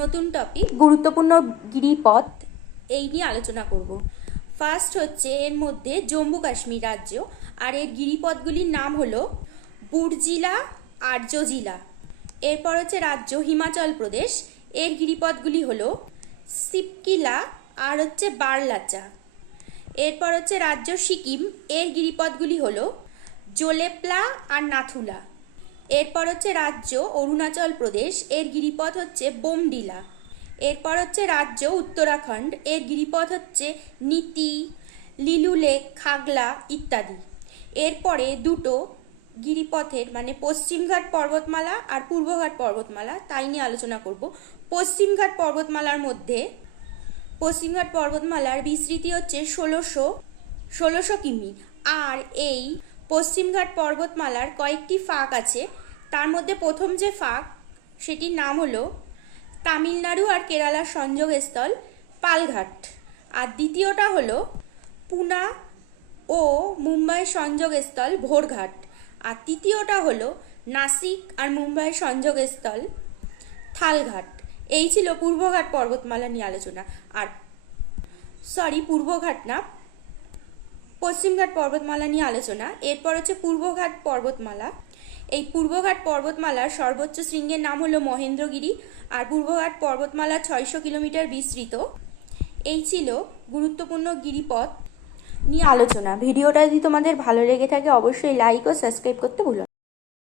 নতুন টপিক গুরুত্বপূর্ণ গিরিপথ এই নিয়ে আলোচনা করব। ফার্স্ট হচ্ছে এর মধ্যে জম্মু কাশ্মীর রাজ্য আর এর গিরিপথগুলির নাম হলো বুর্জিলা, আর্য জিলা। এরপর হচ্ছে রাজ্য হিমাচল প্রদেশ, এর গিরিপথগুলি হলো সিপকিলা আর হচ্ছে বারলাচা। এরপর হচ্ছে রাজ্য সিকিম, এর গিরিপথগুলি হলো জোলেপলা আর নাথুলা। এরপর হচ্ছে রাজ্য অরুণাচল প্রদেশ, এর গিরিপথ হচ্ছে বোমডিলা। এরপর হচ্ছে রাজ্য উত্তরাখণ্ড, এর গিরিপথ হচ্ছে নীতি, লিলুলেক, খাগলা ইত্যাদি। এরপরে দুটো গিরিপথের মানে পশ্চিমঘাট পর্বতমালা আর পূর্বঘাট পর্বতমালা তাই নিয়ে আলোচনা করব। পশ্চিমঘাট পর্বতমালার মধ্যে পশ্চিমঘাট পর্বতমালার বিস্তৃতি হচ্ছে ১৬০০ কিমি। আর এই পশ্চিমঘাট পর্বতমালার কয়েকটি ফাঁক আছে। তার মধ্যে প্রথম যে ফাঁক সেটির নাম হলো তামিলনাড়ু আর কেরালার সংযোগস্থল পালঘাট। আর দ্বিতীয়টা হলো পুনা ও মুম্বাইয়ের সংযোগস্থল ভোরঘাট। আর তৃতীয়টা হলো নাসিক আর মুম্বাইয়ের সংযোগস্থল থালঘাট। এই ছিল পূর্বঘাট পর্বতমালা নিয়ে আলোচনা। আর পূর্বঘাট না, পশ্চিমঘাট পর্বতমালা নিয়ে আলোচনা। এরপর হচ্ছে পূর্বঘাট পর্বতমালা। এই পূর্বঘাট পর্বতমালার সর্বোচ্চ শৃঙ্গের নাম হলো মহেন্দ্রগিরি। আর পূর্বঘাট পর্বতমালা ৬০০ কিলোমিটার বিস্তৃত। এই ছিল গুরুত্বপূর্ণ গিরিপথ নিয়ে আলোচনা। ভিডিওটা যদি তোমাদের ভালো লেগে থাকে অবশ্যই লাইক ও সাবস্ক্রাইব করতে ভুলো না।